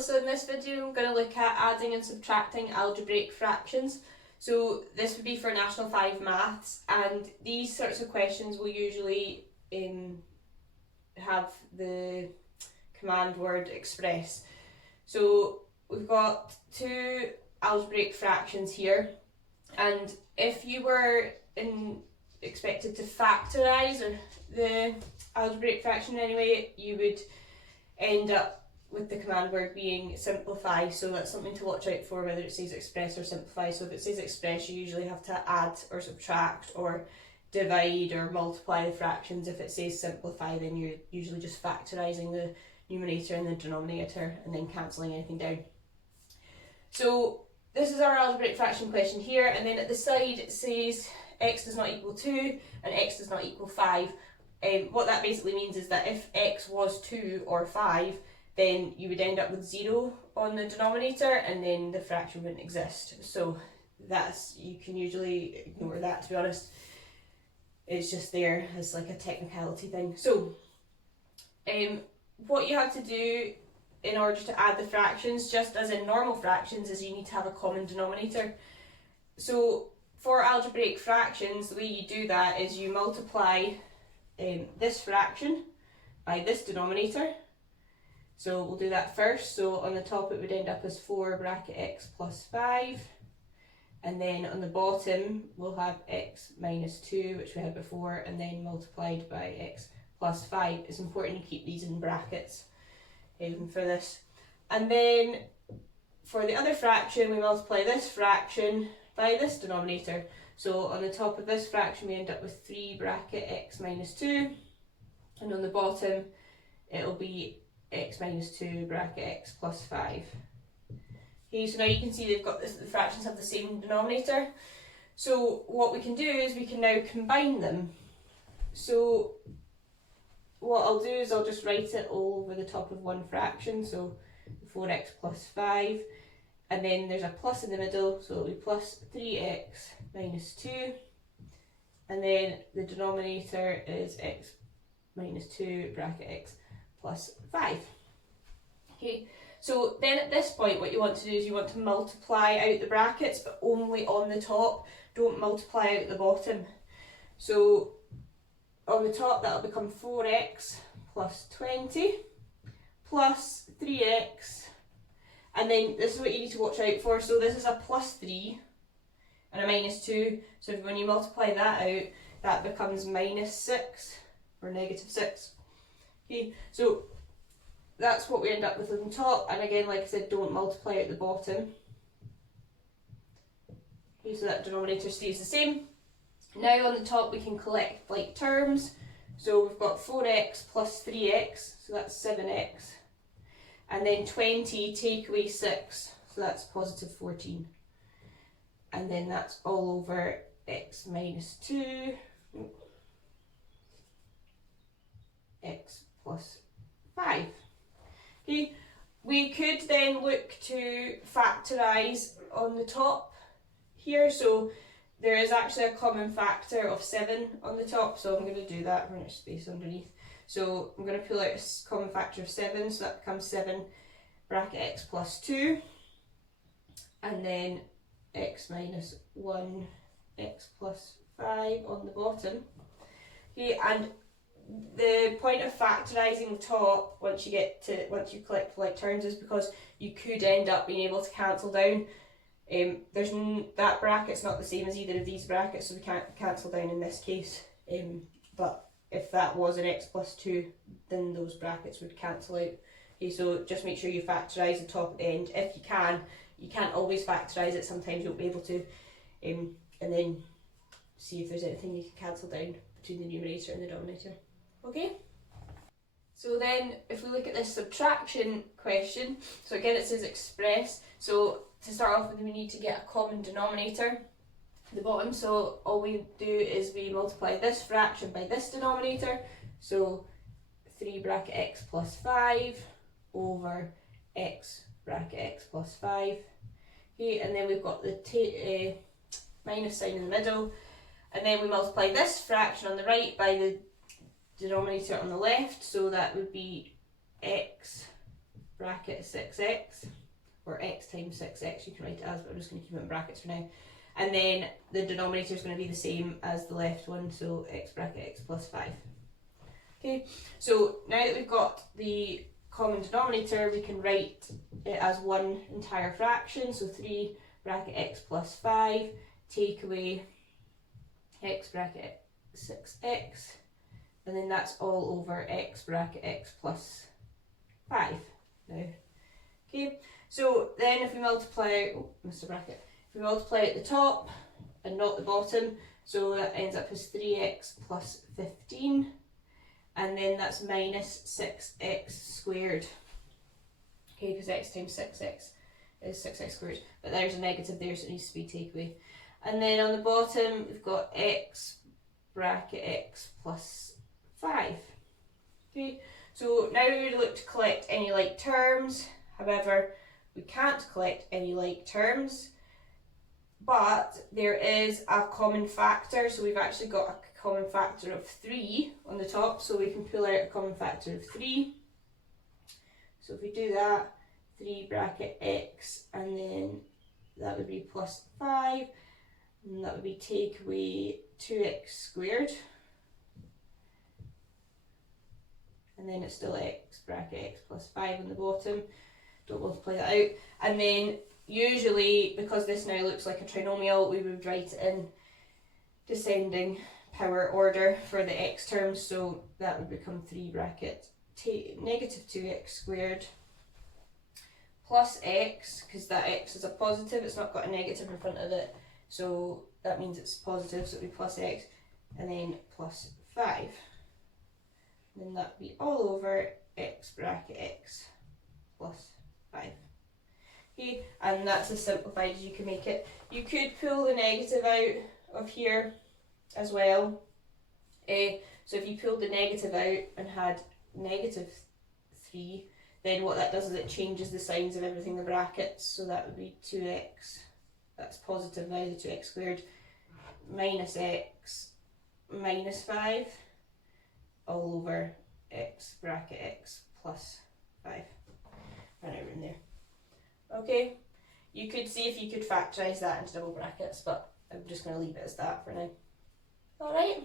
So in this video I'm going to look at adding and subtracting algebraic fractions. So this would be for National 5 Maths, and these sorts of questions will usually have the command word express. So we've got two algebraic fractions here, and if you were expected to factorise the algebraic fraction anyway, you would end up with the command word being simplify. So that's something to watch out for, whether it says express or simplify. So if it says express, you usually have to add or subtract or divide or multiply the fractions. If it says simplify, then you're usually just factorising the numerator and the denominator and then cancelling anything down. So this is our algebraic fraction question here, and then at the side it says x does not equal 2 and x does not equal 5. What that basically means is that if x was 2 or 5, then you would end up with 0 on the denominator and then the fraction wouldn't exist. So you can usually ignore that, to be honest. It's just there as like a technicality thing. So what you have to do in order to add the fractions, just as in normal fractions, is you need to have a common denominator. So for algebraic fractions, the way you do that is you multiply this fraction by this denominator. So we'll do that first. So on the top it would end up as 4 bracket x plus 5, and then on the bottom we'll have x minus 2, which we had before, and then multiplied by x plus 5. It's important to keep these in brackets for this. And then for the other fraction, we multiply this fraction by this denominator. So on the top of this fraction we end up with 3 bracket x minus 2, and on the bottom it'll be x minus 2 bracket x plus 5. Okay, so now you can see they've got this, the fractions have the same denominator. So what we can do is we can now combine them. So what I'll do is I'll just write it all over the top of one fraction, so 4x plus 5, and then there's a plus in the middle, so it'll be plus 3x minus 2, and then the denominator is x minus 2 bracket x plus 5. Okay, so then at this point what you want to do is you want to multiply out the brackets, but only on the top. Don't multiply out the bottom. So on the top that'll become 4x plus 20 plus 3x, and then this is what you need to watch out for. So this is a plus 3 and a minus 2, so when you multiply that out, that becomes minus 6 or negative 6. Okay, so that's what we end up with on top, and again, like I said, don't multiply out the bottom. Okay, so that denominator stays the same. Now on the top we can collect like terms, so we've got 4x plus 3x, so that's 7x, and then 20 take away 6, so that's positive 14, and then that's all over x minus 2, x plus 5. Okay, we could then look to factorise on the top here, so there is actually a common factor of 7 on the top, so I'm going to do that. We're going to space underneath. So I'm going to pull out a common factor of 7, so that becomes 7 bracket x plus 2, and then x minus 1 x plus 5 on the bottom. Okay, and the point of factorising the top once you collect like terms is because you could end up being able to cancel down. That bracket's not the same as either of these brackets, so we can't cancel down in this case. But if that was an x plus 2, then those brackets would cancel out. Okay, so just make sure you factorise the top at the end if you can. You can't always factorise it, sometimes you won't be able to. And then see if there's anything you can cancel down between the numerator and the denominator. Okay? So then if we look at this subtraction question, so again it says express, so to start off with we need to get a common denominator at the bottom, so all we do is we multiply this fraction by this denominator, so 3 bracket x plus 5 over x bracket x plus 5. Okay, and then we've got the minus sign in the middle, and then we multiply this fraction on the right by the denominator on the left, so that would be x bracket is 6x, or x times 6x, you can write it as, but I'm just going to keep it in brackets for now. And then the denominator is going to be the same as the left one, so x bracket x plus 5. Okay, so now that we've got the common denominator, we can write it as one entire fraction, so 3 bracket x plus 5, take away x bracket 6x, and then that's all over x bracket x plus 5 now. Okay, so then if we multiply, Mr. Bracket, if we multiply at the top and not the bottom, so that ends up as 3x plus 15, and then that's minus 6x squared. Okay, because x times 6x is 6x squared, but there's a negative there, so it needs to be take away. And then on the bottom, we've got x bracket x plus 5. Okay, so now we would look to collect any like terms. However, we can't collect any like terms, but there is a common factor. So we've actually got a common factor of 3 on the top, so we can pull out a common factor of 3. So if we do that, 3 bracket x, and then that would be plus 5, and that would be take away 2x squared, and then it's still x bracket x plus 5 on the bottom. Don't multiply that out. And then usually, because this now looks like a trinomial, we would write it in descending power order for the x terms, so that would become 3 bracket negative 2x squared plus x, because that x is a positive, it's not got a negative in front of it, so that means it's positive, so it would be plus x, and then plus 5. And then that would be all over x bracket x plus 5. Okay, and that's as simplified as you can make it. You could pull the negative out of here as well. So if you pulled the negative out and had negative 3, then what that does is it changes the signs of everything in the brackets. So that would be 2x, that's positive now, the 2x squared, minus x minus 5, all over x bracket x plus 5. Run out in there. Okay, you could see if you could factorise that into double brackets, but I'm just going to leave it as that for now. Alright.